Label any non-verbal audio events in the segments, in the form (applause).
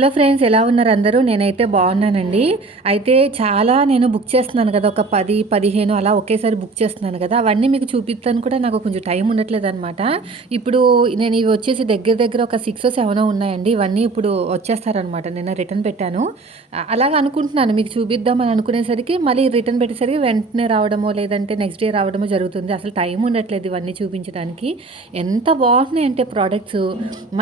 Hello friends ఎలా ఉన్నారు అందరూ? నేనైతే బాగున్నానండి. అయితే చాలా నేను బుక్ చేస్తున్నాను కదా ఒక పది పదిహేను అలా ఒకేసారి బుక్ చేస్తున్నాను కదా అవన్నీ మీకు చూపిస్తాను కూడా నాకు కొంచెం టైం ఉండట్లేదు అనమాట ఇప్పుడు నేను ఇవి వచ్చేసి దగ్గర దగ్గర ఒక సిక్స్ సెవెన్ ఉన్నాయండి ఇవన్నీ ఇప్పుడు వచ్చేస్తారనమాట నేను రిటర్న్ పెట్టాను. అలాగ అనుకుంటున్నాను మీకు చూపిద్దామని అనుకునేసరికి మళ్ళీ రిటర్న్ పెట్టేసరికి వెంటనే రావడమో లేదంటే నెక్స్ట్ డే రావడమో జరుగుతుంది. అసలు టైం ఉండట్లేదు ఇవన్నీ చూపించడానికి. ఎంత బాగున్నాయి అంటే ప్రోడక్ట్స్.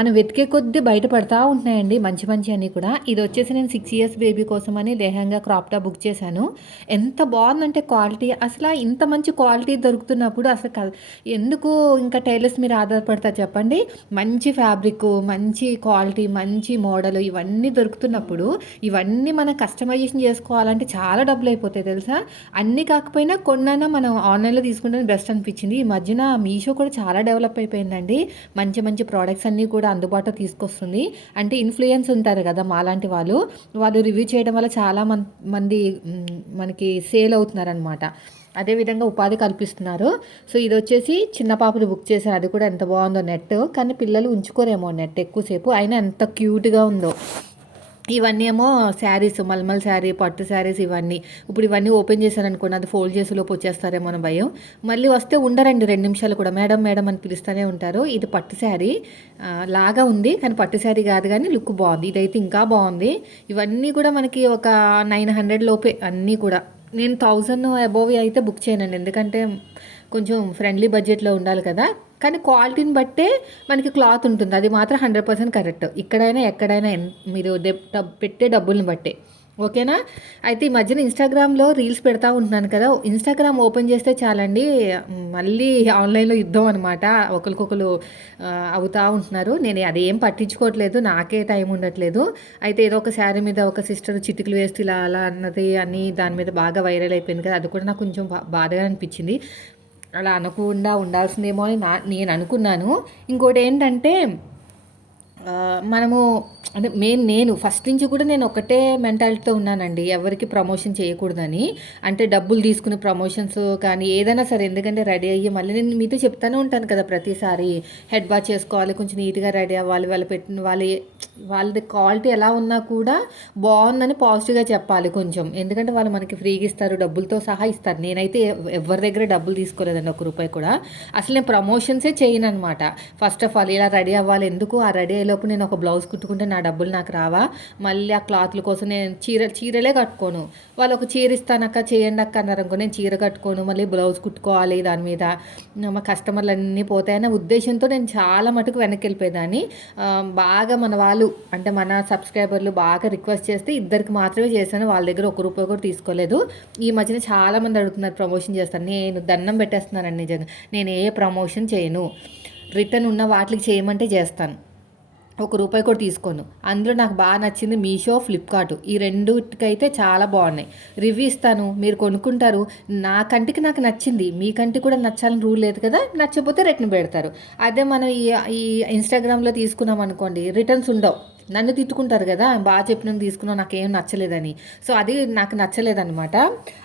మనం వెతికే కొద్దీ బయటపడతా ఉంటున్నాయండి మంచి మంచి మంచి అని కూడా. ఇది వచ్చేసి నేను సిక్స్ ఇయర్స్ బేబీ కోసం అని లెహంగా క్రాప్టా బుక్ చేశాను. ఎంత బాగుందంటే క్వాలిటీ అసలు ఇంత మంచి క్వాలిటీ దొరుకుతున్నప్పుడు అసలు ఎందుకు ఇంకా టైలర్స్ మీరు ఆధారపడతా చెప్పండి? మంచి ఫ్యాబ్రిక్ మంచి క్వాలిటీ మంచి మోడల్ ఇవన్నీ దొరుకుతున్నప్పుడు ఇవన్నీ మనం కస్టమైజేషన్ చేసుకోవాలంటే చాలా డబ్బులు అయిపోతాయి తెలుసా? అన్నీ కాకపోయినా కొన్నైనా మనం ఆన్లైన్లో తీసుకుంటే బెస్ట్ అనిపించింది. ఈ మధ్యన మీషో కూడా చాలా డెవలప్ అయిపోయిందండి. మంచి మంచి ప్రోడక్ట్స్ అన్నీ కూడా అందుబాటులో తీసుకొస్తుంది. అంటే ఇన్ఫ్లుయెన్స్ ఉంటారు ఉంటారు కదా మాలాంటి వాళ్ళు. వాళ్ళు రివ్యూ చేయడం వల్ల చాలా మంది మనకి సేల్ అవుతున్నారనమాట అదేవిధంగా ఉపాధి కల్పిస్తున్నారు. సో ఇది వచ్చేసి చిన్న పాపలు బుక్ చేశారు. అది కూడా ఎంత బాగుందో నెట్ కానీ పిల్లలు ఉంచుకోరేమో నెట్ ఎక్కువసేపు. అయినా ఎంత క్యూట్గా ఉందో. ఇవన్నీ ఏమో శారీస్ మల్మల్ శారీ పట్టు శారీస్ ఇవన్నీ. ఇప్పుడు ఇవన్నీ ఓపెన్ చేశాను అనుకోండి అది ఫోల్డ్ చేసి లోపు వచ్చేస్తారేమో అని భయం. మళ్ళీ వస్తే ఉండరండి రెండు నిమిషాలు కూడా. మేడం మేడం అని పిలుస్తూనే ఉంటారు. ఇది పట్టు శారీ. లాగా ఉంది కానీ పట్టు శారీ కాదు కానీ లుక్ బాగుంది. ఇదైతే ఇంకా బాగుంది. ఇవన్నీ కూడా మనకి ఒక నైన్ హండ్రెడ్ లోపే అన్నీ కూడా. నేను థౌజండ్ అబోవ్ అయితే బుక్ చేయనండి. ఎందుకంటే కొంచెం ఫ్రెండ్లీ బడ్జెట్లో ఉండాలి కదా. కానీ క్వాలిటీని బట్టే మనకి క్లాత్ ఉంటుంది. అది మాత్రం హండ్రెడ్ పర్సెంట్ కరెక్ట్. ఇక్కడైనా ఎక్కడైనా మీరు పెట్టే డబ్బుల్ని బట్టే. ఓకేనా? అయితే ఈ మధ్యన ఇన్స్టాగ్రామ్లో రీల్స్ పెడతా ఉంటున్నాను కదా. ఇన్స్టాగ్రామ్ ఓపెన్ చేస్తే చాలండి మళ్ళీ ఆన్లైన్లో యుద్ధం అనమాట ఒకరికొకరు అవుతూ ఉంటున్నారు. నేను అదేం పట్టించుకోవట్లేదు. నాకే టైం ఉండట్లేదు. అయితే ఏదో ఒక శారీ మీద ఒక సిస్టర్ చిటికలు వేస్తే ఇలా అలా అన్నది అని దాని మీద బాగా వైరల్ అయిపోయింది కదా. అది కూడా నాకు కొంచెం బాధగా అనిపించింది. అలా అనకుండా ఉండాల్సిందేమో అని నా నేను అనుకున్నాను. ఇంకోటి ఏంటంటే మనము అంటే మెయిన్ నేను ఫస్ట్ నుంచి కూడా నేను ఒకటే మెంటాలిటీతో ఉన్నానండి. ఎవరికి ప్రమోషన్ చేయకూడదని. అంటే డబ్బులు తీసుకునే ప్రమోషన్స్ కానీ ఏదైనా సరే ఎందుకంటే రెడీ అయ్యి మళ్ళీ నేను మీతో చెప్తానే ఉంటాను కదా ప్రతిసారి. హెడ్ బాత్ చేసుకోవాలి కొంచెం నీట్గా రెడీ అవ్వాలి వాళ్ళు పెట్టిన వాళ్ళ వాళ్ళది క్వాలిటీ ఎలా ఉన్నా కూడా బాగుందని పాజిటివ్గా చెప్పాలి కొంచెం. ఎందుకంటే వాళ్ళు మనకి ఫ్రీగా ఇస్తారు డబ్బులతో సహా ఇస్తారు. నేనైతే ఎవరి దగ్గర డబ్బులు తీసుకోలేదండి ఒక రూపాయి కూడా. అసలు నేను ప్రమోషన్సే చేయను అనమాట ఫస్ట్ ఆఫ్ ఆల్ ఇలా రెడీ అవ్వాలి ఎందుకు ఆ రెడీ ఈలోపు నేను ఒక బ్లౌజ్ కుట్టుకుంటే నా డబ్బులు నాకు రావా? మళ్ళీ ఆ క్లాత్ల కోసం నేను చీర చీరలే కట్టుకోను. వాళ్ళు ఒక చీర ఇస్తానక్క చేయండి అక్క అన్నారు అనుకో నేను చీర కట్టుకోను మళ్ళీ బ్లౌజ్ కుట్టుకోవాలి దాని మీద. మా కస్టమర్లు అన్నీ పోతాయనే ఉద్దేశంతో నేను చాలా మటుకు వెనక్కి వెళ్ళిపోయేదాన్ని బాగా మన వాళ్ళు అంటే మన సబ్స్క్రైబర్లు బాగా రిక్వెస్ట్ చేస్తే ఇద్దరికి మాత్రమే చేశాను. వాళ్ళ దగ్గర ఒక రూపాయి కూడా తీసుకోలేదు. ఈ మధ్యన చాలామంది అడుగుతున్నారు ప్రమోషన్ చేస్తాను. నేను దండం పెట్టేస్తున్నానండి నిజంగా. నేను ఏ ప్రమోషన్ చేయను. రిటర్న్ ఉన్న వాటికి చేయమంటే చేస్తాను. ఒక రూపాయి కూడా తీసుకోను. అందులో నాకు బాగా నచ్చింది మీషో ఫ్లిప్కార్ట్. ఈ రెండుకైతే చాలా బాగున్నాయి. రివ్యూ ఇస్తాను. మీరు కొనుక్కుంటారు. నా కంటికి నాకు నచ్చింది. మీ కంటికి కూడా నచ్చాలని రూల్ లేదు కదా? నచ్చకపోతే రిటర్న్ పెడతారు. అదే మనం ఈ ఈ ఇన్స్టాగ్రామ్లో తీసుకున్నాం అనుకోండి రిటర్న్స్ ఉండవు. నన్ను తిట్టుకుంటారు కదా బాగా చెప్పిన తీసుకున్నా నాకేం నచ్చలేదని. సో అది నాకు నచ్చలేదనమాట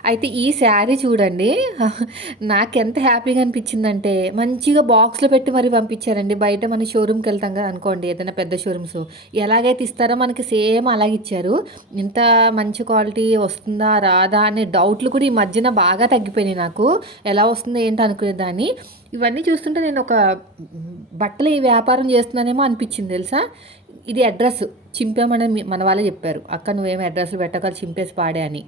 అయితే ఈ శారీ చూడండి (laughs) నాకు ఎంత హ్యాపీగా అనిపించిందంటే మంచిగా బాక్స్లో పెట్టి మరి పంపించారండి. బయట మన షోరూమ్కి వెళ్తాం కదా అనుకోండి ఏదైనా పెద్ద షోరూమ్స్. ఎలాగైతే ఇస్తారో మనకి సేమ్ అలాగే ఇచ్చారు. ఇంత మంచి క్వాలిటీ వస్తుందా రాదా అనే డౌట్లు కూడా ఈ మధ్యన బాగా తగ్గిపోయినాయి నాకు. ఎలా వస్తుందో ఏంటి అనుకునేదాన్ని ఇవన్నీ చూస్తుంటే నేను ఒక బట్టలు ఈ వ్యాపారం చేస్తున్నానేమో అనిపించింది తెలుసా? ఇది అడ్రస్ చింపామని మన వాళ్ళే చెప్పారు. అక్క నువ్వేమి అడ్రస్లు పెట్టకాలు చింపేసి పాడే అని.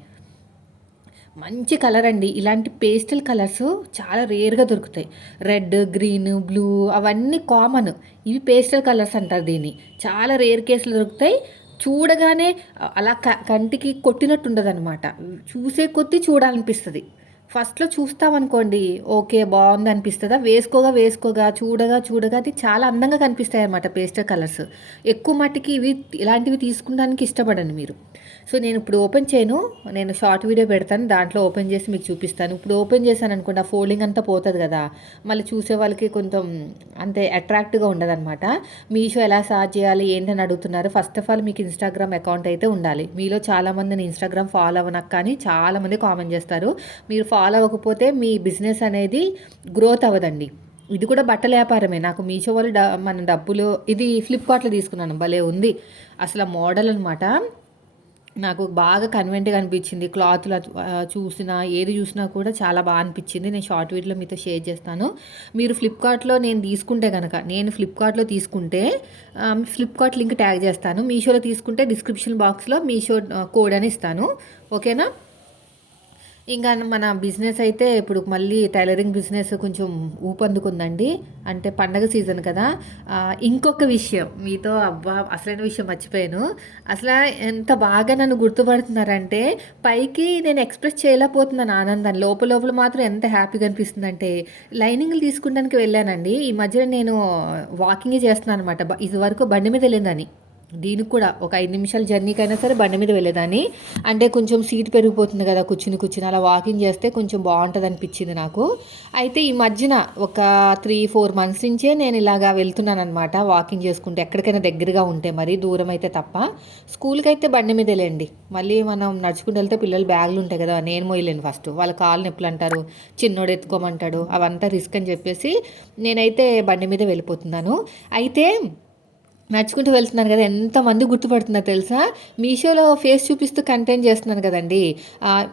మంచి కలర్ అండి. ఇలాంటి పేస్టల్ కలర్స్ చాలా రేర్గా దొరుకుతాయి. రెడ్ గ్రీన్ బ్లూ అవన్నీ కామన్. ఇవి పేస్టల్ కలర్స్ అంటారు దీన్ని. చాలా రేర్ కేసులు దొరుకుతాయి. చూడగానే అలా కంటికి కొట్టినట్టు ఉండదు అనమాట చూసే కొద్దీ చూడాలనిపిస్తుంది. ఫస్ట్లో చూస్తామనుకోండి ఓకే బాగుంది అనిపిస్తుందా? వేసుకోగా వేసుకోగా చూడగా చూడగా అది చాలా అందంగా కనిపిస్తాయి అన్నమాట పేస్టర్ కలర్స్. ఎక్కువ మట్టికి ఇవి ఇలాంటివి తీసుకోవడానికి ఇష్టపడండి మీరు. సో నేను ఇప్పుడు ఓపెన్ చేయను నేను షార్ట్ వీడియో పెడతాను దాంట్లో ఓపెన్ చేసి మీకు చూపిస్తాను. ఇప్పుడు ఓపెన్ చేశాను అనుకోండి ఆ ఫోల్డింగ్ అంతా పోతుంది కదా. మళ్ళీ చూసే వాళ్ళకి కొంచెం అంతే అట్రాక్ట్గా ఉండదన్నమాట. మీషో ఎలా సార్ట్ చేయాలి ఏంటని అడుగుతున్నారు. ఫస్ట్ ఆఫ్ ఆల్ మీకు ఇన్స్టాగ్రామ్ అకౌంట్ అయితే ఉండాలి. మీలో చాలామందిని ఇన్స్టాగ్రామ్ ఫాలో అవ్వనక్క కానీ చాలామంది కామెంట్ చేస్తారు. మీరు ఫాలో అవ్వకపోతే మీ బిజినెస్ అనేది గ్రోత్ అవ్వదండి. ఇది కూడా బట్టల వ్యాపారమే. నాకు మీషో వాళ్ళు డ మన డబ్బులు ఇది ఫ్లిప్కార్ట్లో తీసుకున్నాను. భలే ఉంది. అసలు మోడల్ అనమాట నాకు బాగా కన్వెంట్గా అనిపించింది. క్లాత్లు చూసినా ఏది చూసినా కూడా చాలా బాగా అనిపించింది. నేను షార్ట్ వీడియోలో మీతో షేర్ చేస్తాను. మీరు ఫ్లిప్కార్ట్లో నేను తీసుకుంటే కనుక నేను ఫ్లిప్కార్ట్లో తీసుకుంటే ఫ్లిప్కార్ట్ లింక్ ట్యాగ్ చేస్తాను. మీషోలో తీసుకుంటే డిస్క్రిప్షన్ బాక్స్లో మీషో కోడ్ అని ఇస్తాను. ఓకేనా? ఇంకా మన బిజినెస్ అయితే ఇప్పుడు మళ్ళీ టైలరింగ్ బిజినెస్ కొంచెం ఊపందుకుందండి. అంటే పండగ సీజన్ కదా. ఇంకొక విషయం మీతో అబ్బా అసలైన విషయం మర్చిపోయాను. అసలు ఎంత బాగా నన్ను గుర్తుపడుతున్నారంటే పైకి నేను ఎక్స్ప్రెస్ చేయలేకపోతున్నాను ఆనందాన్ని. లోపల లోపల మాత్రం ఎంత హ్యాపీగా అనిపిస్తుందంటే లైనింగ్లు తీసుకుంటానికి వెళ్ళానండి. ఈ మధ్యన నేను వాకింగ్ చేస్తున్నాను అనమాట ఇది వరకు బండి మీద వెళ్ళిందని. దీనికి కూడా ఒక ఐదు నిమిషాల జర్నీకైనా సరే బండి మీద వెళ్ళేదాన్ని. అంటే కొంచెం సీట్ పెరిగిపోతుంది కదా కూర్చుని కూర్చుని అలా వాకింగ్ చేస్తే కొంచెం బాగుంటుంది అనిపించింది నాకు. అయితే ఈ మధ్యన ఒక త్రీ ఫోర్ మంత్స్ నుంచే నేను ఇలాగా వెళ్తున్నాను అనమాట వాకింగ్ చేసుకుంటే. ఎక్కడికైనా దగ్గరగా ఉంటే మరి దూరం అయితే తప్ప. స్కూల్కి అయితే బండి మీద వెళ్ళండి. మళ్ళీ మనం నడుచుకుంటూ వెళ్తే పిల్లలు బ్యాగులు ఉంటాయి కదా నేను మోయలేను ఫస్ట్ వాళ్ళ కాలు నొప్పులు అంటారు చిన్నోడు ఎత్తుకోమంటాడు అవంతా రిస్క్ అని చెప్పేసి నేనైతే బండి మీద వెళ్ళిపోతున్నాను. అయితే నడుచుకుంటూ వెళ్తున్నాను కదా ఎంతమంది గుర్తుపడుతున్నారు తెలుసా? మీషోలో ఫేస్ చూపిస్తూ కంటెంట్ చేస్తున్నాను కదండి.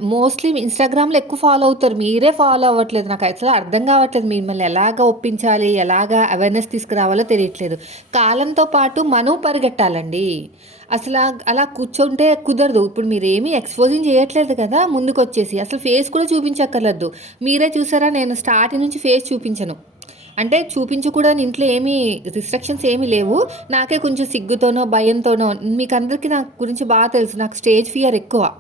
మోస్ట్లీ ఇన్స్టాగ్రామ్లో ఎక్కువ ఫాలో అవుతారు. మీరే ఫాలో అవ్వట్లేదు. నాకు అసలు అర్థం కావట్లేదు. మిమ్మల్ని ఎలాగ ఒప్పించాలి? ఎలాగ అవేర్నెస్ తీసుకురావాలో తెలియట్లేదు. కాలంతో పాటు మనం పరిగెట్టాలండి. అసలు అలా కూర్చుంటే కుదరదు. ఇప్పుడు మీరు ఏమీ ఎక్స్పోజింగ్ చేయట్లేదు కదా ముందుకు వచ్చేసి అసలు ఫేస్ కూడా చూపించక్కర్లేదు. మీరే చూసారా? నేను స్టార్టింగ్ నుంచి ఫేస్ చూపించను. అంటే చూపించకూడని ఇంట్లో ఏమీ రిస్ట్రిక్షన్స్ ఏమీ లేవు. నాకే కొంచెం సిగ్గుతోనో భయంతోనో మీకు అందరికీ నా గురించి బాగా తెలుసు. నాకు స్టేజ్ ఫియర్ ఎక్కువ.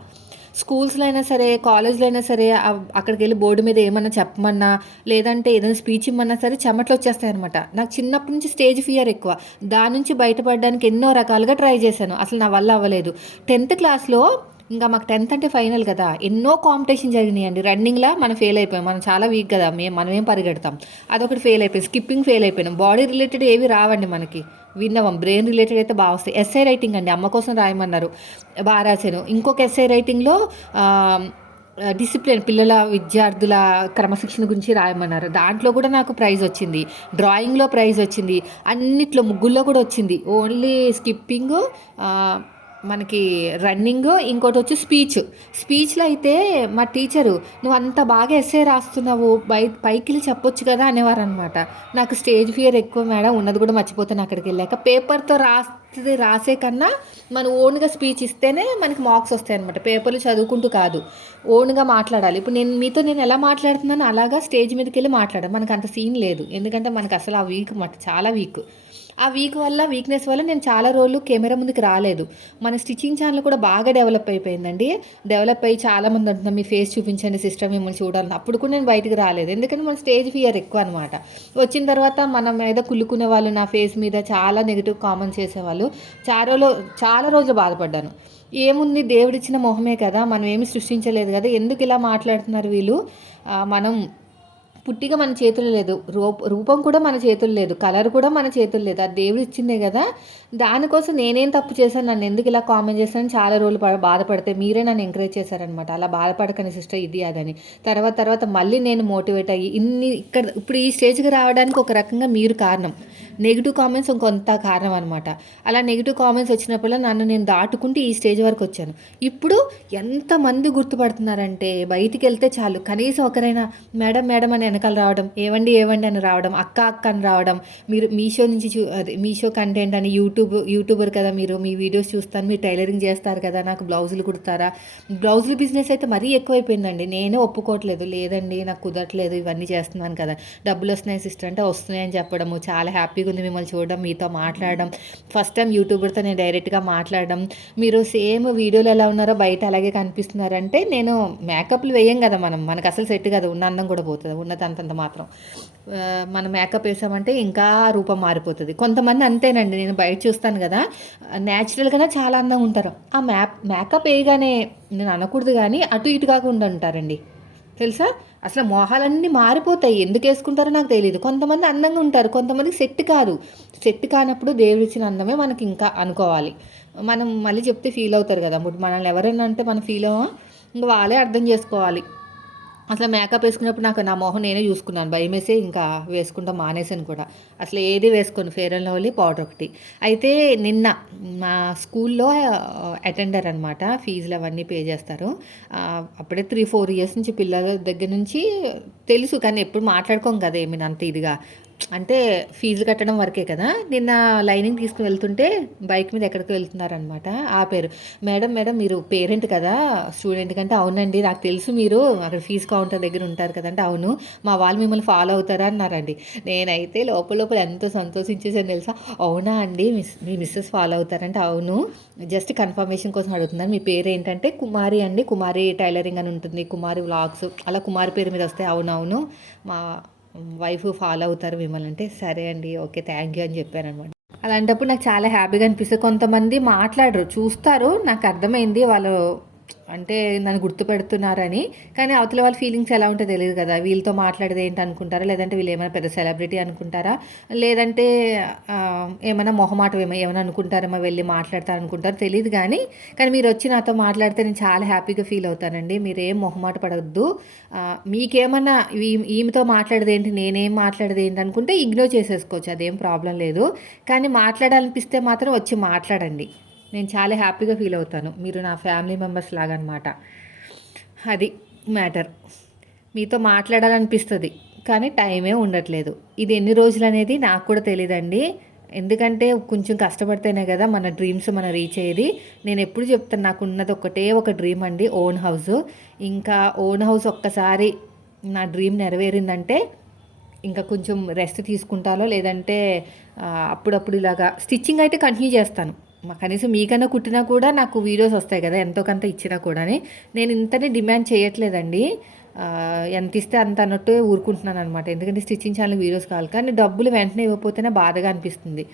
స్కూల్స్లో అయినా సరే కాలేజ్లో అయినా సరే అక్కడికి వెళ్ళి బోర్డు మీద ఏమన్నా చెప్పమన్నా లేదంటే ఏదైనా స్పీచ్ ఇమ్మన్నా సరే చెమట్లు వచ్చేస్తాయి అనమాట నాకు చిన్నప్పటి నుంచి స్టేజ్ ఫియర్ ఎక్కువ. దాని నుంచి బయటపడడానికి ఎన్నో రకాలుగా ట్రై చేశాను. అసలు నా వల్ల అవ్వలేదు. టెన్త్ క్లాస్లో ఇంకా మాకు టెన్త్ అంటే ఫైనల్ కదా. ఎన్నో కాంపిటీషన్ జరిగినాయండి. రన్నింగ్లో మనం ఫెయిల్ అయిపోయాం. మనం చాలా వీక్ కదా. మేము మనమేం పరిగెడతాం? అదొకటి ఫెయిల్ అయిపోయింది. స్కిప్పింగ్ ఫెయిల్ అయిపోయినాం. బాడీ రిలేటెడ్ ఏవి రావండి మనకి. విన్నవం. బ్రెయిన్ రిలేటెడ్ అయితే బాగా వస్తాయి. ఎస్ఐ రైటింగ్ అండి. అమ్మ కోసం రాయమన్నారు బాగా రాశాను. ఇంకొక ఎస్ఐ రైటింగ్లో డిసిప్లిన్ పిల్లల విద్యార్థుల క్రమశిక్షణ గురించి రాయమన్నారు. దాంట్లో కూడా నాకు ప్రైజ్ వచ్చింది. డ్రాయింగ్లో ప్రైజ్ వచ్చింది. అన్నిట్లో ముగ్గుల్లో కూడా వచ్చింది. ఓన్లీ స్కిప్పింగ్ మనకి రన్నింగ్ ఇంకోటి వచ్చి స్పీచ్ స్పీచ్లో అయితే మా టీచరు నువ్వు అంత బాగా ఎస్ఏ రాస్తున్నావు బై పైకి చెప్పొచ్చు కదా అనేవారు అనమాట నాకు స్టేజ్ ఫియర్ ఎక్కువ మేడం ఉన్నది కూడా మర్చిపోతాను అక్కడికి వెళ్ళాక. పేపర్తో రాస్తే రాసే కన్నా మనం ఓన్గా స్పీచ్ ఇస్తేనే మనకి మార్క్స్ వస్తాయి అనమాట పేపర్లు చదువుకుంటూ కాదు ఓన్గా మాట్లాడాలి. ఇప్పుడు నేను మీతో నేను ఎలా మాట్లాడుతున్నాను అలాగా స్టేజ్ మీదకి వెళ్ళి మాట్లాడాలి మనకు అంత సీన్ లేదు. ఎందుకంటే మనకు అసలు ఆ వీక్ మాట చాలా వీక్ ఆ వీక్ వల్ల వీక్నెస్ వల్ల నేను చాలా రోజులు కెమెరా ముందుకు రాలేదు. మన స్టిచ్చింగ్ ఛానల్ కూడా బాగా డెవలప్ అయిపోయిందండి. డెవలప్ అయ్యి చాలామంది అంటున్నాం మీ ఫేస్ చూపించండి సిస్టర్ మిమ్మల్ని చూడాలని. అప్పుడు కూడా నేను బయటకు రాలేదు. ఎందుకంటే మన స్టేజ్ ఫియర్ ఎక్కువ అనమాట వచ్చిన తర్వాత మన మీద కుళ్ళుకునే వాళ్ళు నా ఫేస్ మీద చాలా నెగిటివ్ కామెంట్స్ చేసేవాళ్ళు. చాలా చాలా రోజులు బాధపడ్డాను. ఏముంది? దేవుడిచ్చిన మొహమే కదా. మనం ఏమి సృష్టించలేదు కదా. ఎందుకు ఇలా మాట్లాడుతున్నారు వీళ్ళు? మనం పుట్టిగా మన చేతులు లేదు. రూపం కూడా మన చేతులు లేదు. కలర్ కూడా మన చేతులు లేదు. అది దేవుడు ఇచ్చిందే కదా. దానికోసం నేనేం తప్పు చేశాను? నన్ను ఎందుకు ఇలా కామెంట్ చేశాను చాలా రోజులు బాధపడితే మీరే నన్ను ఎంకరేజ్ చేశారనమాట అలా బాధపడకని సిస్టర్ ఇది అదని. తర్వాత తర్వాత మళ్ళీ నేను మోటివేట్ అయ్యి ఇన్ని ఇక్కడ ఇప్పుడు ఈ స్టేజ్కి రావడానికి ఒక రకంగా మీరు కారణం. నెగిటివ్ కామెంట్స్ ఇంకొంత కారణం అనమాట అలా నెగిటివ్ కామెంట్స్ వచ్చినప్పుడు నన్ను నేను దాటుకుంటూ ఈ స్టేజ్ వరకు వచ్చాను. ఇప్పుడు ఎంతమంది గుర్తుపడుతున్నారంటే బయటికి వెళ్తే చాలు. కనీసం ఒకరైనా మేడం మేడం అని వెనకాల రావడం ఏవండి ఏవండి అని రావడం అక్క అక్క అని రావడం మీరు మీషో నుంచి చూ మీషో కంటెంట్ అని యూట్యూబ్ యూట్యూబర్ కదా మీరు మీ వీడియోస్ చూస్తాను మీరు టైలరింగ్ చేస్తారు కదా నాకు బ్లౌజులు కుడతారా? బ్లౌజులు బిజినెస్ అయితే మరీ ఎక్కువైపోయిందండి. నేనే ఒప్పుకోవట్లేదు. లేదండి నాకు కుదరట్లేదు. ఇవన్నీ చేస్తున్నాను కదా. డబ్బులు వస్తున్నాయి సిస్టర్ అంటే వస్తున్నాయని చెప్పడము చాలా హ్యాపీగా ఉంది మిమ్మల్ని చూడడం మీతో మాట్లాడడం. ఫస్ట్ టైం యూట్యూబర్తో నేను డైరెక్ట్గా మాట్లాడడం. మీరు సేమ్ వీడియోలు ఎలా ఉన్నారో బయట అలాగే కనిపిస్తున్నారంటే నేను మేకప్లు వేయం కదా మనం. మనకు అసలు సెట్ కదా. ఉన్న అందం కూడా పోతుంది. ఉన్నది అంతంత మాత్రం మనం మేకప్ వేసామంటే ఇంకా రూపం మారిపోతుంది. కొంతమంది అంతేనండి. నేను బయట చూస్తాను కదా. న్యాచురల్గానే చాలా అందంగా ఉంటారు. ఆ మ్యాప్ మేకప్ వేయగానే నేను అనకూడదు కానీ అటు ఇటు కాకుండా ఉంటారండి. తెలుసా? అసలు మొహాలన్నీ మారిపోతాయి. ఎందుకు వేసుకుంటారో నాకు తెలియదు కొంతమంది అందంగా ఉంటారు. కొంతమంది సెట్ కాదు. సెట్ కానప్పుడు దేవుడు ఇచ్చిన అందమే మనకి ఇంకా అనుకోవాలి. మనం మళ్ళీ చెప్తే ఫీల్ అవుతారు కదా. ఇప్పుడు మనల్ని ఎవరైనా అంటే మనం ఫీల్ అవ్వ ఇంకా వాళ్ళే అర్థం చేసుకోవాలి. అసలు మేకప్ వేసుకున్నప్పుడు నాకు నా మొహం నేనే చూసుకున్నాను. భయమేసి ఇంకా వేసుకుంటా మానేసాను కూడా. అసలు ఏది వేసుకోను? ఫేర్ అండ్ లవ్లీ పౌడర్ ఒకటి. అయితే నిన్న మా స్కూల్లో అటెండర్ అనమాట ఫీజులు అవన్నీ పే చేస్తారు. అప్పుడే త్రీ ఫోర్ ఇయర్స్ నుంచి పిల్లల దగ్గర నుంచి తెలుసు. కానీ ఎప్పుడు మాట్లాడుకోం కదా ఏమి అంత ఇదిగా. అంటే ఫీజు కట్టడం వరకే కదా. నిన్న లైనింగ్ తీసుకుని వెళ్తుంటే బైక్ మీద ఎక్కడికి వెళ్తున్నారనమాట ఆపారు మేడం మేడం మీరు పేరెంట్ కదా. స్టూడెంట్ కంటే అవునండి. నాకు తెలుసు మీరు. అక్కడ ఫీజు కౌంటర్ దగ్గర ఉంటారు కదంటే. అవును. మా వాళ్ళు మిమ్మల్ని ఫాలో అవుతారా అన్నారండి. నేనైతే లోపల లోపల ఎంతో సంతోషించేసాను తెలుసా. అవునా అండి? మిస్ మీ మిస్సెస్ ఫాలో అవుతారంటే. అవును. జస్ట్ కన్ఫర్మేషన్ కోసం అడుగుతున్నాను. మీ పేరు ఏంటంటే కుమారి అండి. కుమారి టైలరింగ్ అని ఉంటుంది. కుమారి వ్లాగ్స్. అలా కుమారి పేరు మీద వస్తే అవునవును. మా వైఫ్ ఫాలో అవుతారు మిమ్మల్ని అంటే సరే అండి ఓకే థ్యాంక్ యూ అని చెప్పాను అనమాట అలాంటప్పుడు నాకు చాలా హ్యాపీగా అనిపిస్తుంది. కొంతమంది మాట్లాడరు చూస్తారు నాకు అర్థమైంది వాళ్ళు అంటే నన్ను గుర్తుపెడుతున్నారని. కానీ అవతల వాళ్ళ ఫీలింగ్స్ ఎలా ఉంటుందో తెలియదు కదా. వీళ్ళతో మాట్లాడేది ఏంటి అనుకుంటారా? లేదంటే వీళ్ళు ఏమైనా పెద్ద సెలబ్రిటీ అనుకుంటారా? లేదంటే ఏమైనా మొహమాటం ఏమో ఏమైనా అనుకుంటారేమో వెళ్ళి మాట్లాడతారు అనుకుంటారు తెలియదు కానీ కానీ మీరు వచ్చి నాతో మాట్లాడితే నేను చాలా హ్యాపీగా ఫీల్ అవుతానండి. మీరు ఏం మొహమాట పడద్దు. మీకేమన్నా ఈమెతో మాట్లాడేది ఏంటి నేనేం మాట్లాడేది ఏంటి అనుకుంటే ఇగ్నోర్ చేసేసుకోవచ్చు. అదేం ప్రాబ్లం లేదు. కానీ మాట్లాడాలనిపిస్తే మాత్రం వచ్చి మాట్లాడండి. నేను చాలా హ్యాపీగా ఫీల్ అవుతాను. మీరు నా ఫ్యామిలీ మెంబర్స్ లాగా అనమాట అది మ్యాటర్. మీతో మాట్లాడాలనిపిస్తుంది కానీ టైమే ఉండట్లేదు. ఇది ఎన్ని రోజులు అనేది నాకు కూడా తెలియదండి ఎందుకంటే కొంచెం కష్టపడితేనే కదా మన డ్రీమ్స్ మనం రీచ్ అయ్యేది. నేను ఎప్పుడు చెప్తాను నాకు ఉన్నది ఒకటే ఒక డ్రీమ్ అండి ఓన్ హౌస్. ఇంకా ఓన్ హౌస్ ఒక్కసారి నా డ్రీమ్ నెరవేరిందంటే ఇంకా కొంచెం రెస్ట్ తీసుకుంటానో లేదంటే అప్పుడప్పుడు ఇలాగా స్టిచ్చింగ్ అయితే కంటిన్యూ చేస్తాను. కనీసం మీకన్నా కుట్టినా కూడా నాకు వీడియోస్ వస్తాయి కదా ఎంతో కొంత ఇచ్చినా కూడా నేను ఇంతనే డిమాండ్ చేయట్లేదండి. ఎంత ఇస్తే అంత అన్నట్టు ఊరుకుంటున్నాను అనమాట ఎందుకంటే స్టిచ్చింగ్ ఛానల్ వీడియోస్ కావాలి. కానీ డబ్బులు వెంటనే ఇవ్వకపోతేనే బాధగా అనిపిస్తుంది.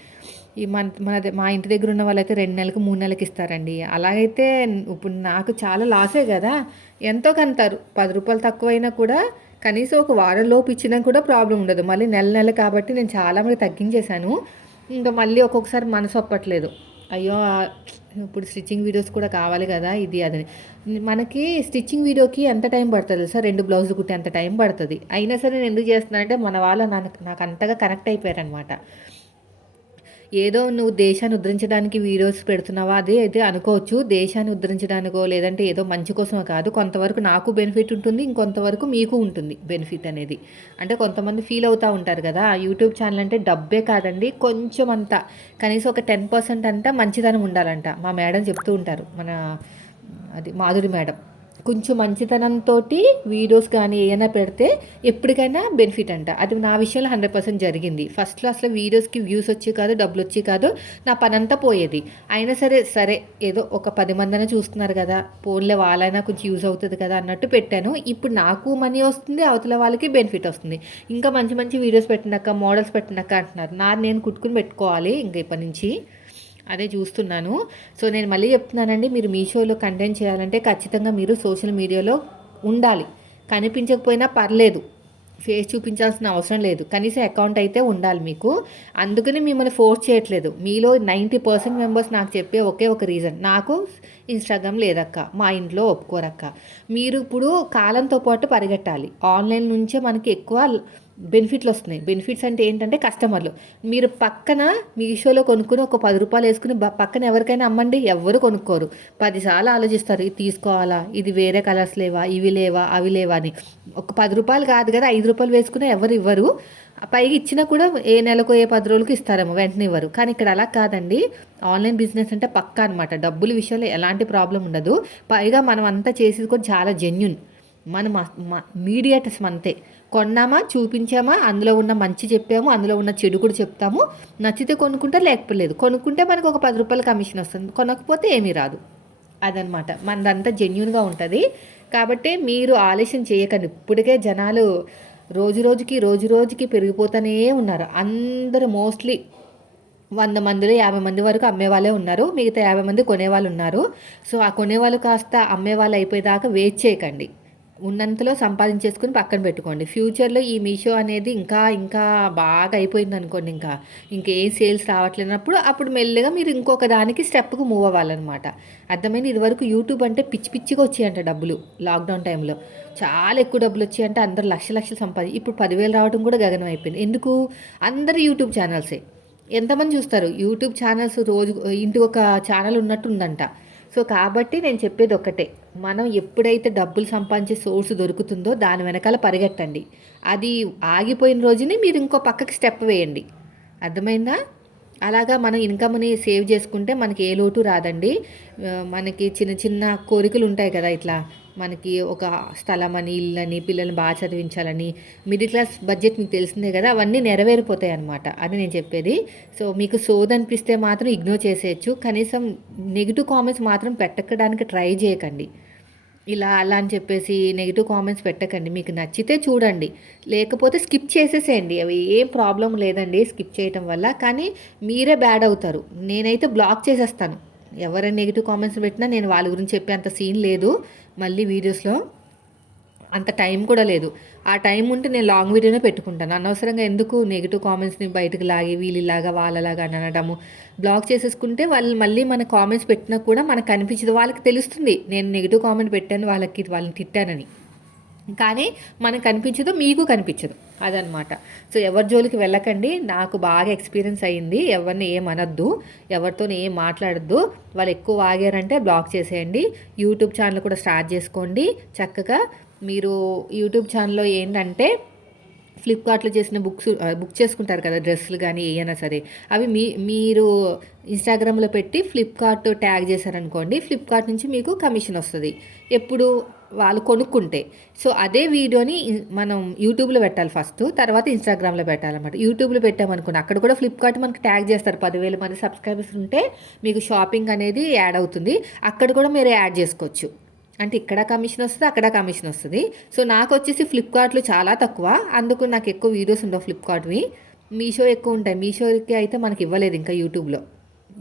ఈ మన మన మా ఇంటి దగ్గర ఉన్న వాళ్ళైతే రెండు నెలలకు మూడు నెలలకు ఇస్తారండి. అలాగైతే ఇప్పుడు నాకు చాలా లాసే కదా. ఎంతో కంటారు పది రూపాయలు తక్కువైనా కూడా కనీసం ఒక వారం లోపు ఇచ్చినా కూడా ప్రాబ్లం ఉండదు. మళ్ళీ నెల నెల కాబట్టి నేను చాలా మంది తగ్గించేశాను. ఇంకా మళ్ళీ ఒక్కొక్కసారి మనసు ఒప్పట్లేదు. అయ్యో ఇప్పుడు స్టిచ్చింగ్ వీడియోస్ కూడా కావాలి కదా ఇది అదని. మనకి స్టిచ్చింగ్ వీడియోకి ఎంత టైం పడుతుంది సార్ రెండు బ్లౌజులు కుట్టే అంత టైం పడుతుంది. అయినా సరే నేను ఎందుకు చేస్తున్నానంటే మన వాళ్ళు నాకు నాకు అంతగా కనెక్ట్ అయిపోయారనమాట ఏదో నువ్వు దేశాన్ని ఉద్ధరించడానికి వీడియోస్ పెడుతున్నావా అదే అయితే అనుకోవచ్చు. దేశాన్ని ఉద్ధరించడానికో లేదంటే ఏదో మంచి కోసమో కాదు. కొంతవరకు నాకు బెనిఫిట్ ఉంటుంది ఇంకొంతవరకు మీకు ఉంటుంది బెనిఫిట్ అనేది. అంటే కొంతమంది ఫీల్ అవుతూ ఉంటారు కదా యూట్యూబ్ ఛానల్ అంటే డబ్బే కాదండి కొంచెం అంత. కనీసం ఒక టెన్ పర్సెంట్ అంతా మంచిదనం ఉండాలంట. మా మేడం చెప్తూ ఉంటారు మన అది మాధురి మేడం. కొంచెం మంచితనంతో వీడియోస్ కానీ ఏమైనా పెడితే ఎప్పటికైనా బెనిఫిట్ అంట. అది నా విషయంలో హండ్రెడ్ పర్సెంట్ జరిగింది. ఫస్ట్లో అసలు వీడియోస్కి వ్యూస్ వచ్చి కాదు డబ్బులు వచ్చి కాదు. నా పని అంతా పోయేది. అయినా సరే సరే ఏదో ఒక పది మంది చూస్తున్నారు కదా ఫోన్లే వాళ్ళైనా కొంచెం యూజ్ అవుతుంది కదా అన్నట్టు పెట్టాను. ఇప్పుడు నాకు మనీ వస్తుంది అవతల వాళ్ళకి బెనిఫిట్ వస్తుంది. ఇంకా మంచి మంచి వీడియోస్ పెట్టినాక మోడల్స్ పెట్టినాక అంటున్నారు. నా నేను కుట్టుకుని పెట్టుకోవాలి ఇంకా ఇప్పటి నుంచి. అదే చూస్తున్నాను. సో నేను మళ్ళీ చెప్తున్నానండి మీరు మీషోలో కంటెంట్ చేయాలంటే ఖచ్చితంగా మీరు సోషల్ మీడియాలో ఉండాలి. కనిపించకపోయినా పర్లేదు. ఫేస్ చూపించాల్సిన అవసరం లేదు. కనీసం అకౌంట్ అయితే ఉండాలి మీకు. అందుకని మిమ్మల్ని ఫోర్స్ చేయట్లేదు. మీలో నైంటీ పర్సెంట్ మెంబర్స్ నాకు చెప్పే ఒకే ఒక రీజన్. నాకు ఇన్స్టాగ్రామ్ లేదక్క. మా ఇంట్లో ఒప్పుకోరక్క. మీరు ఇప్పుడు కాలంతో పాటు పరిగెట్టాలి. ఆన్లైన్ నుంచే మనకి ఎక్కువ బెనిఫిట్లు వస్తున్నాయి. బెనిఫిట్స్ అంటే ఏంటంటే కస్టమర్లు. మీరు పక్కన మీషోలో కొనుక్కుని ఒక పది రూపాయలు వేసుకుని పక్కన ఎవరికైనా అమ్మండి ఎవరు కొనుక్కోరు. పదిసార్లు ఆలోచిస్తారు ఇది తీసుకోవాలా? ఇది వేరే కలర్స్ లేవా? ఇవి లేవా? అవి లేవా? అని. ఒక పది రూపాయలు కాదు కదా ఐదు రూపాయలు వేసుకుని ఎవరు ఇవ్వరు. పైకి ఇచ్చినా కూడా ఏ నెలకు ఏ పది రోజులకు ఇస్తారేమో వెంటనే ఇవ్వరు. కానీ ఇక్కడ అలా కాదండి. ఆన్లైన్ బిజినెస్ అంటే పక్కా అనమాట డబ్బుల విషయంలో ఎలాంటి ప్రాబ్లం ఉండదు. పైగా మనం అంతా చేసేది కూడా చాలా జెన్యున్. మనం మీడియేటర్స్ అంతే. కొన్నామా చూపించామా అందులో ఉన్న మంచి చెప్పాము అందులో ఉన్న చెడు కూడా చెప్తాము. నచ్చితే కొనుక్కుంటే లేకపోలేదు. కొనుక్కుంటే మనకు ఒక పది రూపాయల కమిషన్ వస్తుంది. కొనకపోతే ఏమీ రాదు. అదనమాట మనదంతా జెన్యున్గా ఉంటుంది. కాబట్టి మీరు ఆలస్యం చేయకండి. ఇప్పటికే జనాలు రోజు రోజుకి రోజు రోజుకి పెరిగిపోతూనే ఉన్నారు. అందరూ మోస్ట్లీ వంద మందిలో యాభై మంది వరకు అమ్మేవాళ్ళే ఉన్నారు. మిగతా యాభై మంది కొనేవాళ్ళు ఉన్నారు. సో ఆ కొనేవాళ్ళు కాస్త అమ్మేవాళ్ళు అయిపోయేదాకా వెయిట్ చేయకండి. ఉన్నంతలో సంపాదించేసుకుని పక్కన పెట్టుకోండి. ఫ్యూచర్లో ఈ మీషో అనేది ఇంకా ఇంకా బాగా అయిపోయింది అనుకోండి ఇంకా. ఇంకేం సేల్స్ రావట్లేనప్పుడు అప్పుడు మెల్లగా మీరు ఇంకొక దానికి స్టెప్కి మూవ్ అవ్వాలన్నమాట. అర్థమైంది? ఇదివరకు యూట్యూబ్ అంటే పిచ్చి పిచ్చిగా వచ్చాయంట డబ్బులు లాక్డౌన్ టైంలో. చాలా ఎక్కువ డబ్బులు వచ్చాయంటే. అందరు లక్ష లక్షలు సంపాది ఇప్పుడు పదివేలు రావడం కూడా గగనం అయిపోయింది. ఎందుకు? అందరు యూట్యూబ్ ఛానల్సే. ఎంతమంది చూస్తారు? యూట్యూబ్ ఛానల్స్ రోజు ఇంటి ఒక ఛానల్ ఉన్నట్టు ఉందంట. సో కాబట్టి నేను చెప్పేది ఒకటే మనం ఎప్పుడైతే డబ్బులు సంపాదించే సోర్స్ దొరుకుతుందో దాని వెనకాల పరిగెట్టండి అది ఆగిపోయిన రోజుని మీరు ఇంకో పక్కకి స్టెప్ వేయండి. అర్థమైందా? అలాగా మనం ఇన్కమ్ని సేవ్ చేసుకుంటే మనకి ఏ లోటు రాదండి. మనకి చిన్న చిన్న కోరికలు ఉంటాయి కదా ఇట్లా. మనకి ఒక స్థలం అని ఇల్లు అని పిల్లల్ని బాగా చదివించాలని మిడిల్ క్లాస్ బడ్జెట్ మీకు తెలిసిందే కదా అవన్నీ నెరవేరిపోతాయి అనమాట అది నేను చెప్పేది. సో మీకు సోద్ అనిపిస్తే మాత్రం ఇగ్నోర్ చేసేయచ్చు. కనీసం నెగిటివ్ కామెంట్స్ మాత్రం పెట్టకడానికి ట్రై చేయకండి. ఇలా అలా అని చెప్పేసి నెగిటివ్ కామెంట్స్ పెట్టకండి. మీకు నచ్చితే చూడండి. లేకపోతే స్కిప్ చేసేసేయండి. అవి ఏం ప్రాబ్లం లేదండి స్కిప్ చేయటం వల్ల. కానీ మీరే బ్యాడ్ అవుతారు. నేనైతే బ్లాక్ చేసేస్తాను. ఎవరైనా నెగిటివ్ కామెంట్స్ పెట్టినా నేను వాళ్ళ గురించి చెప్పే అంత సీన్ లేదు మళ్ళీ వీడియోస్లో అంత టైం కూడా లేదు. ఆ టైం ఉంటే నేను లాంగ్ వీడియోనే పెట్టుకుంటాను. అనవసరంగా ఎందుకు నెగిటివ్ కామెంట్స్ని బయటకు లాగి వీళ్ళలాగా వాళ్ళలాగా అని అనడము. బ్లాక్ చేసేసుకుంటే వాళ్ళు మళ్ళీ మన కామెంట్స్ పెట్టినా కూడా మనకు కనిపించదు వాళ్ళకి తెలుస్తుంది నేను నెగిటివ్ కామెంట్ పెట్టాను వాళ్ళకి వాళ్ళని తిట్టానని. కానీ మనకు కనిపించదు మీకు కనిపించదు. అదనమాట సో ఎవరి జోలికి వెళ్ళకండి. నాకు బాగా ఎక్స్పీరియన్స్ అయ్యింది. ఎవరిని ఏం అనొద్దు. ఎవరితో ఏం మాట్లాడద్దు. వాళ్ళు ఎక్కువ ఆగారంటే బ్లాక్ చేసేయండి. యూట్యూబ్ ఛానల్ కూడా స్టార్ట్ చేసుకోండి. చక్కగా మీరు యూట్యూబ్ ఛానల్లో ఏంటంటే ఫ్లిప్కార్ట్లో చేసిన బుక్స్ బుక్ చేసుకుంటారు కదా డ్రెస్సులు కానీ ఏమైనా సరే. అవి మీ మీరు ఇన్స్టాగ్రామ్లో పెట్టి ఫ్లిప్కార్ట్ ట్యాగ్ చేశారనుకోండి ఫ్లిప్కార్ట్ నుంచి మీకు కమిషన్ వస్తుంది. ఎప్పుడు వాళ్ళు కొనుక్కుంటే. సో అదే వీడియోని మనం యూట్యూబ్లో పెట్టాలి ఫస్ట్ తర్వాత ఇన్స్టాగ్రామ్లో పెట్టాలన్నమాట. యూట్యూబ్లో పెట్టామనుకోండి అక్కడ కూడా ఫ్లిప్కార్ట్ మనకు ట్యాగ్ చేస్తారు. పదివేల మంది సబ్స్క్రైబర్స్ ఉంటే మీకు షాపింగ్ అనేది యాడ్ అవుతుంది. అక్కడ కూడా మీరు యాడ్ చేసుకోవచ్చు. అంటే ఇక్కడ కమిషన్ వస్తుంది అక్కడ కమిషన్ వస్తుంది. సో నాకు వచ్చేసి ఫ్లిప్కార్ట్లో చాలా తక్కువ. అందుకు నాకు ఎక్కువ వీడియోస్ ఉండవు ఫ్లిప్కార్ట్వి మీషో ఎక్కువ ఉంటాయి. మీషోకి అయితే మనకి ఇవ్వలేదు ఇంకా యూట్యూబ్లో.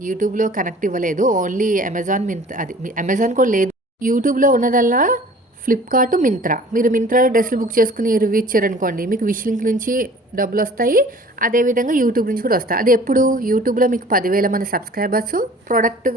యూట్యూబ్లో కనెక్ట్ ఇవ్వలేదు. ఓన్లీ అమెజాన్ మింత అది అమెజాన్ కూడా లేదు. యూట్యూబ్లో ఉన్నదల్లా ఫ్లిప్కార్ట్ మింత్రా మీరు మింత్రాలో డ్రెస్సులు బుక్ చేసుకుని రివ్యూ ఇచ్చారనుకోండి మీకు విష్ లింక్ నుంచి డబ్బులు వస్తాయి అదేవిధంగా యూట్యూబ్ నుంచి కూడా వస్తాయి. అది ఎప్పుడు? యూట్యూబ్లో మీకు పదివేల మంది subscribers. Product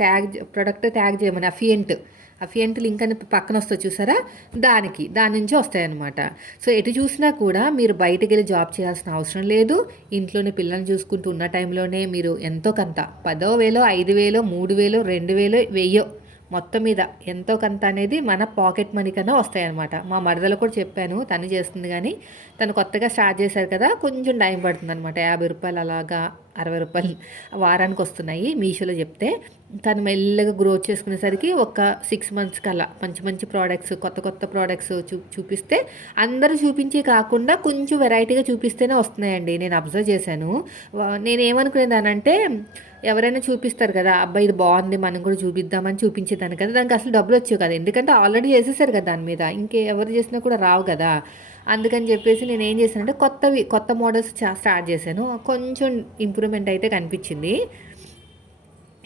tag product tag చేయమని అఫియంట్. అఫియంట్ లింక్ అని పక్కన వస్తుంది చూసారా? దానికి దాని నుంచి వస్తాయన్నమాట. సో ఎటు చూసినా కూడా మీరు బయటకు వెళ్ళి జాబ్ చేయాల్సిన అవసరం లేదు. ఇంట్లోనే పిల్లల్ని చూసుకుంటూ ఉన్న టైంలోనే మీరు ఎంతో కొంత పదో వేలో ఐదు వేలో మూడు వేలో రెండు వేలో వెయ్యో మొత్తం మీద ఎంతో కొంత అనేది మన పాకెట్ మనీ కన్నా వస్తాయన్నమాట. మా మరదలు కూడా చెప్పాను తను చేస్తుంది కానీ తను కొత్తగా స్టార్ట్ చేశారు కదా కొంచెం టైం పడుతుంది అనమాట యాభై రూపాయలు అలాగా అరవై రూపాయలు వారానికి వస్తున్నాయి మీషోలో చెప్తే. తను మెల్లగా గ్రోత్ చేసుకునేసరికి ఒక సిక్స్ మంత్స్ కల్లా మంచి మంచి ప్రోడక్ట్స్ కొత్త కొత్త ప్రోడక్ట్స్ చూ చూపిస్తే అందరూ చూపించి కాకుండా కొంచెం వెరైటీగా చూపిస్తేనే వస్తున్నాయండి. నేను అబ్జర్వ్ చేశాను. నేను ఏమనుకునేదానంటే ఎవరైనా చూపిస్తారు కదా అబ్బాయి ఇది బాగుంది మనం కూడా చూపిద్దామని చూపించేదాన్ని కదా దానికి అసలు డబ్బులు వచ్చేవి కదా. ఎందుకంటే ఆల్రెడీ చేసేసారు కదా దాని మీద. ఇంకే ఎవరు చేసినా కూడా రావు కదా. అందుకని చెప్పేసి నేను ఏం చేశానంటే కొత్తవి కొత్త మోడల్స్ స్టార్ట్ చేశాను. కొంచెం ఇంప్రూవ్మెంట్ అయితే కనిపించింది.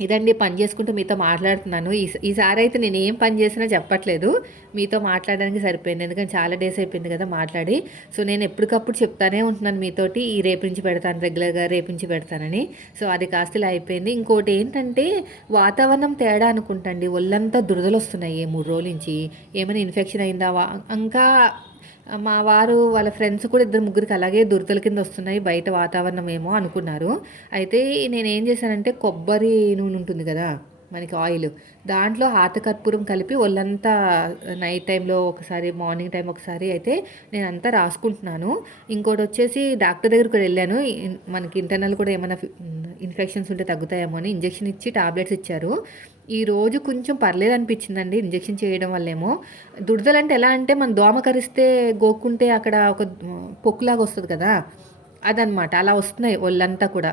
ఇదండి పని చేసుకుంటూ మీతో మాట్లాడుతున్నాను. ఈ ఈసారి అయితే నేను ఏం పని చేసినా చెప్పట్లేదు. మీతో మాట్లాడడానికి సరిపోయింది. ఎందుకంటే చాలా డేస్ అయిపోయింది కదా మాట్లాడి. సో నేను ఎప్పటికప్పుడు చెప్తానే ఉంటున్నాను మీతోటి. ఈ రేపు నుంచి పెడతాను రెగ్యులర్గా రేపు నుంచి పెడతానని. సో అది కాస్త ఇలా అయిపోయింది. ఇంకోటి ఏంటంటే వాతావరణం తేడా అనుకుంటండి ఒళ్ళంతా దురదలు వస్తున్నాయి. మూడు రోజుల నుంచి ఏమైనా ఇన్ఫెక్షన్ అయిందా ఇంకా మా వారు వాళ్ళ ఫ్రెండ్స్ కూడా ఇద్దరు ముగ్గురికి అలాగే దురదల కింద వస్తున్నాయి బయట వాతావరణం ఏమో అనుకున్నారు. అయితే నేను ఏం చేశానంటే కొబ్బరి నూనె ఉంటుంది కదా మనకి ఆయిల్ దాంట్లో ఆతకర్పూరం కలిపి ఒళ్ళంతా నైట్ టైంలో ఒకసారి మార్నింగ్ టైం ఒకసారి అయితే నేను అంతా రాసుకుంటున్నాను. ఇంకోటి వచ్చేసి డాక్టర్ దగ్గరికి వెళ్ళాను. మనకి ఇంటర్నల్ కూడా ఏమైనా ఇన్ఫెక్షన్స్ ఉంటే తగ్గుతాయేమో అని ఇంజెక్షన్ ఇచ్చి టాబ్లెట్స్ ఇచ్చారు. ఈ రోజు కొంచెం పర్లేదు అనిపించిందండి ఇంజెక్షన్ చేయడం వల్లేమో. దుడదలంటే ఎలా అంటే మనం దోమ కరిస్తే గోక్కుంటే అక్కడ ఒక పొక్కులాగా వస్తుంది కదా. అదనమాట అలా వస్తున్నాయి ఒళ్ళంతా కూడా.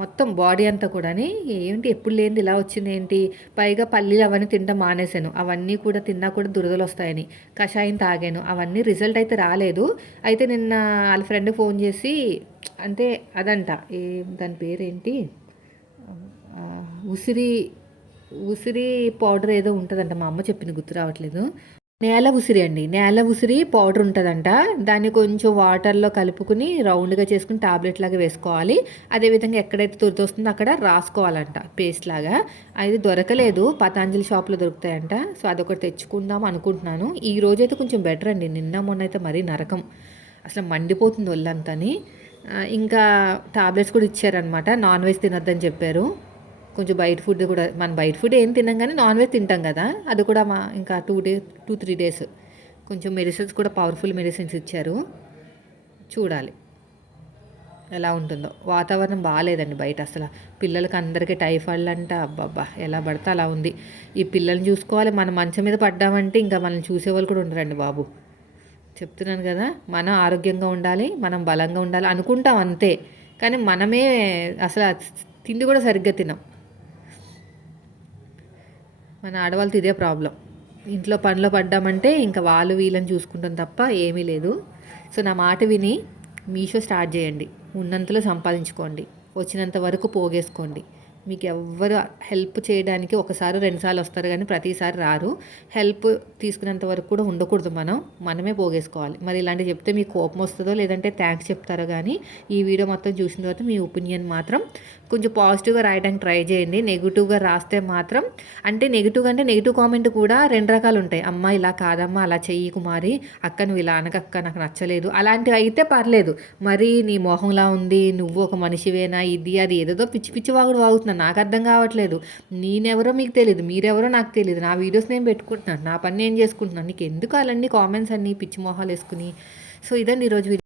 మొత్తం బాడీ అంతా కూడా ఏంటి ఎప్పుడు లేనిది ఇలా వచ్చింది ఏంటి పైగా పల్లీలు అవన్నీ తినడం మానేశాను. అవన్నీ కూడా తిన్నా కూడా దురదలు వస్తాయని కషాయం తాగాను. అవన్నీ రిజల్ట్ అయితే రాలేదు. అయితే నిన్న వాళ్ళ ఫ్రెండ్ ఫోన్ చేసి అంటే అదంట. ఏ దాని పేరేంటి? ఉసిరి ఉసిరి పౌడర్ ఏదో ఉంటుందంట మా అమ్మ చెప్పింది గుర్తు రావట్లేదు. నేల ఉసిరి అండి నేల ఉసిరి పౌడర్ ఉంటుందంట. దాన్ని కొంచెం వాటర్లో కలుపుకుని రౌండ్గా చేసుకుని టాబ్లెట్ లాగా వేసుకోవాలి. అదేవిధంగా ఎక్కడైతే తురితొస్తుందో అక్కడ రాసుకోవాలంట పేస్ట్ లాగా. అది దొరకలేదు పతాంజలి షాప్లో దొరుకుతాయంట. సో అదొకటి తెచ్చుకుందాం అనుకుంటున్నాను. ఈ రోజైతే కొంచెం బెటర్ అండి నిన్న మొన్న అయితే మరీ నరకం. అసలు మండిపోతుంది ఒళ్ళంతని ఇంకా టాబ్లెట్స్ కూడా ఇచ్చారనమాట నాన్ వెజ్ తినొద్దని చెప్పారు. కొంచెం బయట ఫుడ్ కూడా మన బయట ఫుడ్ ఏం తిన్నాం కానీ నాన్ వెజ్ తింటాం కదా. అది కూడా మా ఇంకా two day two three days కొంచెం మెడిసిన్స్ కూడా పవర్ఫుల్ మెడిసిన్స్ ఇచ్చారు. చూడాలి. ఎలా ఉంటుందో. వాతావరణం బాగాలేదండి బయట అసలు. పిల్లలకి అందరికీ టైఫాయిడ్ అంట. అబ్బబ్బా ఎలా పడితే అలా ఉంది. ఈ పిల్లల్ని చూసుకోవాలి. మన మంచం మీద పడ్డామంటే ఇంకా మనల్ని చూసేవాళ్ళు కూడా ఉండరండి బాబు. చెప్తున్నాను కదా మనం ఆరోగ్యంగా ఉండాలి మనం బలంగా ఉండాలి అనుకుంటాం అంతే. కానీ మనమే అసలు తిండి కూడా సరిగ్గా తినం. మన ఆడవాళ్ళతో ఇదే ప్రాబ్లం. ఇంట్లో పనిలో పడ్డామంటే ఇంకా వాళ్ళు వీళ్ళని చూసుకుంటాం తప్ప ఏమీ లేదు. సో నా మాట విని మీషో స్టార్ట్ చేయండి. ఉన్నంతలో సంపాదించుకోండి. వచ్చినంత వరకు పోగేసుకోండి. మీకు ఎవ్వరు హెల్ప్ చేయడానికి ఒకసారి రెండుసార్లు వస్తారు కానీ ప్రతిసారి రారు. హెల్ప్ తీసుకునేంత వరకు కూడా ఉండకూడదు మనం. మనమే పోగేసుకోవాలి. మరి ఇలాంటి చెప్తే మీకు కోపం వస్తుందో లేదంటే థ్యాంక్స్ చెప్తారో కానీ ఈ వీడియో మొత్తం చూసిన తర్వాత మీ ఒపీనియన్ మాత్రం కొంచెం పాజిటివ్గా రాయడానికి ట్రై చేయండి. నెగిటివ్గా రాస్తే మాత్రం అంటే నెగిటివ్ అంటే నెగిటివ్ కామెంట్ కూడా రెండు రకాలు ఉంటాయి. అమ్మ ఇలా కాదమ్మా అలా చెయ్యి కుమారి అక్క నువ్వు ఇలా అనకక్క నాకు నచ్చలేదు. అలాంటివి అయితే పర్లేదు. మరి నీ మొహంలా ఉంది నువ్వు ఒక మనిషివేనా ఇది అది ఏదేదో పిచ్చి పిచ్చి వాగుడు వాగుతున్నా. నాకు అర్థం కావట్లేదు. నేనెవరో మీకు తెలియదు మీరెవరో నాకు తెలియదు నా వీడియోస్ నేను పెట్టుకుంటున్నాను. నా పని నేను చేసుకుంటున్నాను. నీకు ఎందుకు అలాంటి కామెంట్స్ అన్నీ పిచ్చి మొహాలు వేసుకుని సో ఇదండి ఈరోజు